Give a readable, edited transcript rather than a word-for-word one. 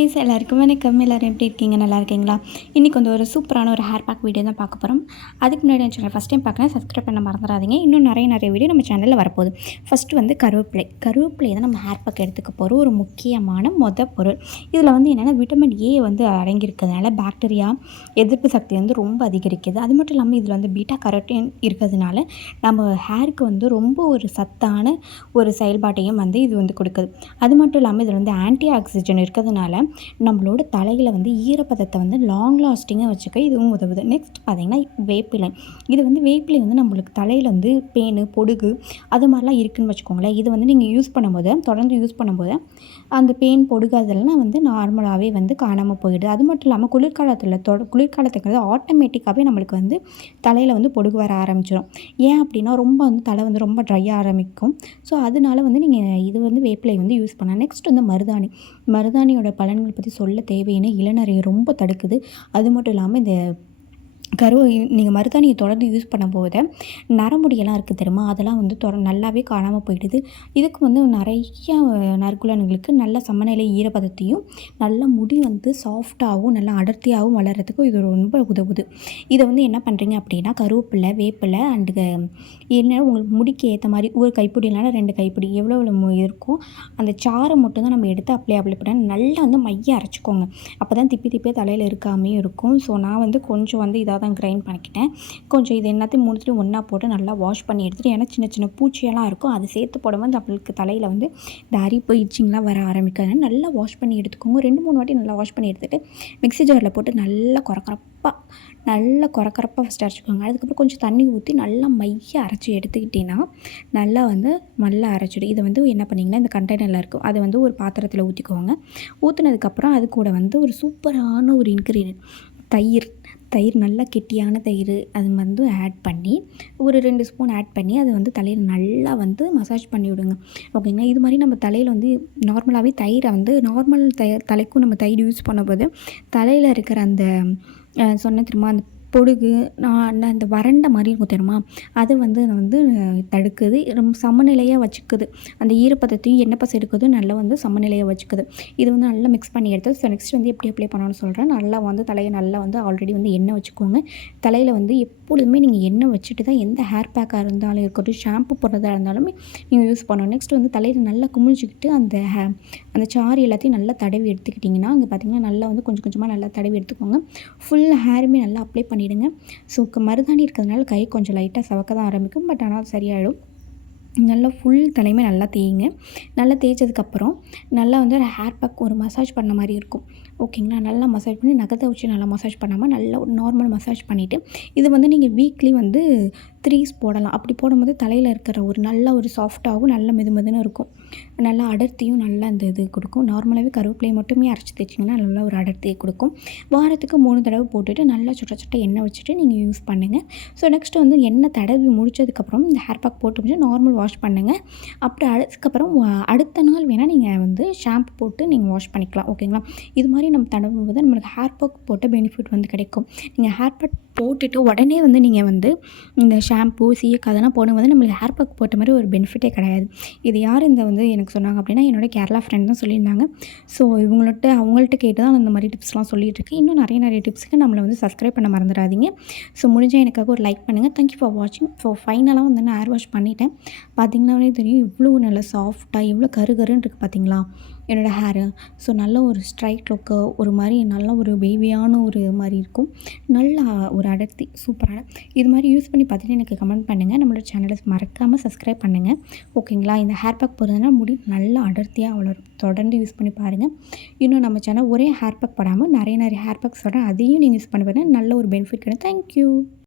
ஹாய்ஸ் எல்லாருக்கும் வணக்கம். எல்லோரும் எப்படி இருக்கீங்க? நல்லா இருக்கீங்களா? இன்றைக்கி வந்து ஒரு சூப்பரான ஒரு ஹேர் பேக் வீடியோ தான் பார்க்க போகிறோம். அதுக்கு முன்னாடி என் சேனல் ஃபஸ்ட் டைம் பார்க்குறேன், சப்ஸ்கிரைப் பண்ண மறந்துடாதீங்க. இன்னும் நிறைய வீடியோ நம்ம சேனலில் வரப்போகுது. ஃபஸ்ட்டு வந்து கருவேப்பிலை தான் நம்ம ஹேர் பேக் எடுத்துக்க போகிறோம். ஒரு முக்கியமான பொருள். இதில் வந்து என்னென்னா விட்டமின் ஏ வந்து அடங்கியிருக்கிறதுனால பாக்டீரியா எதிர்ப்பு சக்தி வந்து ரொம்ப அதிகரிக்குது. அது மட்டும் இல்லாமல் இதில் வந்து பீட்டா கரோட்டின் இருக்கிறதுனால நம்ம ஹேருக்கு வந்து ரொம்ப ஒரு சத்தான ஒரு செயல்பாட்டையும் வந்து இது வந்து கொடுக்குது. அது மட்டும் இல்லாமல் இதில் வந்து ஆன்டி ஆக்சிஜன் இருக்கிறதுனால நம்மளோட தலையில் வந்து ஈரப்பதத்தை வந்து லாங் லாஸ்டிங்காக வச்சுக்க இதுவும் உதவுது. நெக்ஸ்ட் பார்த்திங்கன்னா வேப்பிலை. இது வந்து வேப்பிலை வந்து நம்மளுக்கு தலையில் வந்து பேனு பொடுகு அது மாதிரிலாம் இருக்குதுன்னு வச்சுக்கோங்களேன். இது வந்து நீங்கள் யூஸ் பண்ணும்போது தொடர்ந்து யூஸ் பண்ணும்போது அந்த பேன் பொடுகு அதெல்லாம் வந்து நார்மலாகவே வந்து காணாமல் போயிடுது. அது மட்டும் இல்லாமல் குளிர்காலத்துக்கு ஆட்டோமேட்டிக்காகவே நம்மளுக்கு வந்து தலையில் வந்து பொடுகு வர ஆரம்பிச்சிடும். ஏன் அப்படின்னா ரொம்ப வந்து தலை வந்து ரொம்ப ட்ரை ஆரம்பிக்கும். ஸோ அதனால வந்து நீங்கள் இது வந்து வேப்பிலை வந்து யூஸ் பண்ணலாம். நெக்ஸ்ட் வந்து மருதாணியோட பலன்கள் பற்றி சொல்ல தேவையான இளநரையை ரொம்ப தடுக்குது. அது மட்டும் இல்லாமல் இந்த நீங்கள் மருதாணியை தொடர்ந்து யூஸ் பண்ணும்போது நரமுடியெல்லாம் இருக்குது தெரியுமா, அதெல்லாம் வந்து நல்லாவே காணாமல் போயிடுது. இதுக்கு வந்து நிறைய நற்குலன்களுக்கு நல்ல சமநிலை ஈரப்பதத்தையும் நல்ல முடி வந்து சாஃப்டாகவும் நல்லா அடர்த்தியாகவும் வளர்கிறதுக்கும் இது ரொம்ப உதவுது. இதை வந்து என்ன பண்ணுறீங்க அப்படின்னா கருவேப்பிலை வேப்பிலை அண்டு என்ன உங்களுக்கு முடிக்கு ஏற்ற மாதிரி ஒரு கைப்பிடி இல்லைனா 2 கைப்பிடி எவ்வளோ இருக்கோ அந்த சாறை மட்டும் தான் நம்ம எடுத்து அப்ளை பண்ணால் நல்லா வந்து மையம் அரைச்சிக்கோங்க. அப்போ தான் திப்பி தலையில் இருக்காமையும் இருக்கும். ஸோ நான் வந்து கொஞ்சம் வந்து இதாக தான் கிரைண்ட் பண்ணிக்கிட்டேன். கொஞ்சம் இது எல்லாத்தையும் மூணுத்தையும் ஒன்றா போட்டு நல்லா வாஷ் பண்ணி எடுத்துகிட்டு, ஏன்னா சின்ன பூச்சியெல்லாம் இருக்கும், அது சேர்த்து போடும்போது நம்மளுக்கு தலையில் வந்து இந்த அரிப்பு இச்சிங்லாம் வர ஆரம்பிக்காது. நல்லா வாஷ் பண்ணி எடுத்துக்கோங்க. 2-3 வாட்டி நல்லா வாஷ் பண்ணி எடுத்துகிட்டு மிக்ஸி ஜாரில் போட்டு நல்லா கொரக்கரப்பாக ஃபஸ்ட்டு அரைச்சிக்கோங்க. அதுக்கப்புறம் கொஞ்சம் தண்ணி ஊற்றி நல்லா மைய அரைச்சி எடுத்துக்கிட்டிங்கன்னா நல்லா அரைச்சிடும். இதை வந்து என்ன பண்ணிங்கன்னா இந்த கண்டெய்னரில் இருக்கும் அதை வந்து ஒரு பாத்திரத்தில் ஊற்றிக்கோங்க. ஊற்றினதுக்கப்புறம் அது கூட வந்து ஒரு சூப்பரான ஒரு இன்க்ரீடியன்ட் தயிர் நல்லா கெட்டியான தயிர் அது வந்து ஆட் பண்ணி ஒரு 2 ஸ்பூன் ஆட் பண்ணி அதை வந்து தலையில் நல்லா வந்து மசாஜ் பண்ணி விடுங்க. ஓகேங்களா? இது மாதிரி நம்ம தலையில் வந்து நார்மலாகவே தயிரை வந்து தலைக்கும் நம்ம தயிர் யூஸ் பண்ணும்போது தலையில் இருக்கிற அந்த சொன்ன தெரியுமா அந்த பொடுகு அந்த வறண்ட மாதிரி இருக்கும் தெரியுமா, அது வந்து தடுக்குது. ரொம்ப சமநிலையாக வச்சுக்குது. அந்த ஈரப்பதத்தையும் எண்ணெய் பசை எடுக்குது நல்லா வந்து சமநிலையாக வச்சுக்குது. இது வந்து நல்லா மிக்ஸ் பண்ணி எடுத்து ஸோ நெக்ஸ்ட் வந்து எப்படி அப்ளை பண்ணணும்னு சொல்கிறேன். நல்லா வந்து தலையை நல்லா வந்து ஆல்ரெடி வந்து எண்ணெய் வச்சுக்கோங்க. தலையில் வந்து எப்பொழுதுமே நீங்கள் எண்ணெய் வச்சுட்டு தான் எந்த ஹேர் பேக்காக இருந்தாலும் இருக்கட்டும் ஷாம்பு போடுறதா இருந்தாலுமே நீங்கள் யூஸ் பண்ணணும். நெக்ஸ்ட் வந்து தலையில் நல்லா குமிழ்ச்சிக்கிட்டு அந்த சாறு எல்லாத்தையும் நல்லா தடவி எடுத்துக்கிட்டிங்கன்னா அங்கே பார்த்திங்கன்னா நல்லா வந்து கொஞ்சமாக நல்லா தடவி எடுத்துக்கோங்க. ஃபுல் ஹேருமே நல்லா அப்ளை பண்ணிவிடுங்க. ஸோ மருதாணி இருக்கிறதுனால கை கொஞ்சம் லைட்டாக சவக்க தான் ஆரம்பிக்கும், பட் ஆனால் அது சரியாயிடும். நல்லா ஃபுல் தலையுமே நல்லா தேய்ங்க. நல்லா தேய்ச்சதுக்கப்புறம் நல்லா வந்து ஹேர் பேக் ஒரு மசாஜ் பண்ண மாதிரி இருக்கும். ஓகேங்களா? நல்லா மசாஜ் பண்ணி நகத்தை வச்சு நல்லா மசாஜ் பண்ணாமல் நல்லா ஒரு நார்மல் மசாஜ் பண்ணிவிட்டு இது வந்து நீங்கள் வீக்லி வந்து 3 போடலாம். அப்படி போடும்போது தலையில் இருக்கிற ஒரு நல்ல ஒரு சாஃப்டாகவும் நல்ல மெதுன்னு இருக்கும். நல்லா அடர்த்தியும் நல்லா அந்த இது கொடுக்கும். நார்மலாகவே கருவேப்பிலை மட்டுமே அரைச்சி தேய்ச்சிங்கன்னா நல்லா ஒரு அடர்த்தியை கொடுக்கும். வாரத்துக்கு 3 தடவை போட்டுட்டு நல்லா சுட்ட எண்ணெய் வச்சுட்டு நீங்கள் யூஸ் பண்ணுங்கள். ஸோ நெக்ஸ்ட்டு வந்து எண்ணெய் தடவி முடிச்சதுக்கப்புறம் இந்த ஹேர் பேக் போட்டு முடிச்சு நார்மல் வாஷ் பண்ணுங்கள். அப்படி அதுக்கப்புறம் அடுத்த நாள் வேணால் நீங்கள் வந்து ஷாம்பு போட்டு நீங்கள் வாஷ் பண்ணிக்கலாம். ஓகேங்களா? இது மாதிரி நம்ம தடவும்போது நம்மளுக்கு ஹேர் பேக் போட்ட பெனிஃபிட் வந்து கிடைக்கும். நீங்கள் ஹேர் பேக் போட்டுட்டு உடனே வந்து நீங்கள் வந்து இந்த ஷாம்பு சீயக்காய் அதெல்லாம் போடும்போது நம்மளுக்கு ஹேர் பேக் போட்ட மாதிரி ஒரு பெனிஃபிட்டே கிடையாது. இது யார் இந்த வந்து எனக்கு சொன்னாங்க அப்படின்னா என்னோடய கேரளா ஃப்ரெண்ட் தான் சொல்லியிருந்தாங்க. ஸோ அவங்கள்ட்ட கேட்டு தான் அந்த மாதிரி டிப்ஸ்லாம் சொல்லிகிட்ருக்கேன். இன்னும் நிறைய டிப்ஸுக்கு நம்மளை வந்து சப்ஸ்கிரைப் பண்ண மறந்துடாதீங்க. ஸோ முடிஞ்சால் எனக்காக ஒரு லைக் பண்ணுங்கள். தேங்க்யூ ஃபார் வாட்சிங். ஸோ ஃபைனலாக வந்து நான் ஹேர் வாஷ் பண்ணிட்டேன். பார்த்திங்கனாலே தெரியும் இவ்வளோ நல்லா சாஃப்டாக எவ்வளோ கருன்னு இருக்குது பார்த்திங்களா என்னோடய ஹேரு. ஸோ நல்ல ஒரு ஸ்ட்ரைட் லுக்கு ஒரு மாதிரி நல்ல ஒரு பேபியான ஒரு மாதிரி இருக்கும். நல்லா ஒரு அடர்த்தி சூப்பரான இது மாதிரி யூஸ் பண்ணி பார்த்துட்டு எனக்கு கமெண்ட் பண்ணுங்கள். நம்மளோட சேனலை மறக்காமல் சப்ஸ்கிரைப் பண்ணுங்கள். ஓகேங்களா? இந்த ஹேர் பேக் போடுறதுனா முடி நல்லா அடர்த்தியாக வளரும். தொடர்ந்து யூஸ் பண்ணி பாருங்கள். இன்னும் நம்ம சேனல் ஒரே ஹேர் பேக் போடாமல் நிறைய ஹேர் பேக் சொல்கிறேன், அதையும் நீங்கள் யூஸ் பண்ணி பாருங்கள். நல்ல ஒரு பெனிஃபிட் கிடைக்கும். தேங்க்யூ.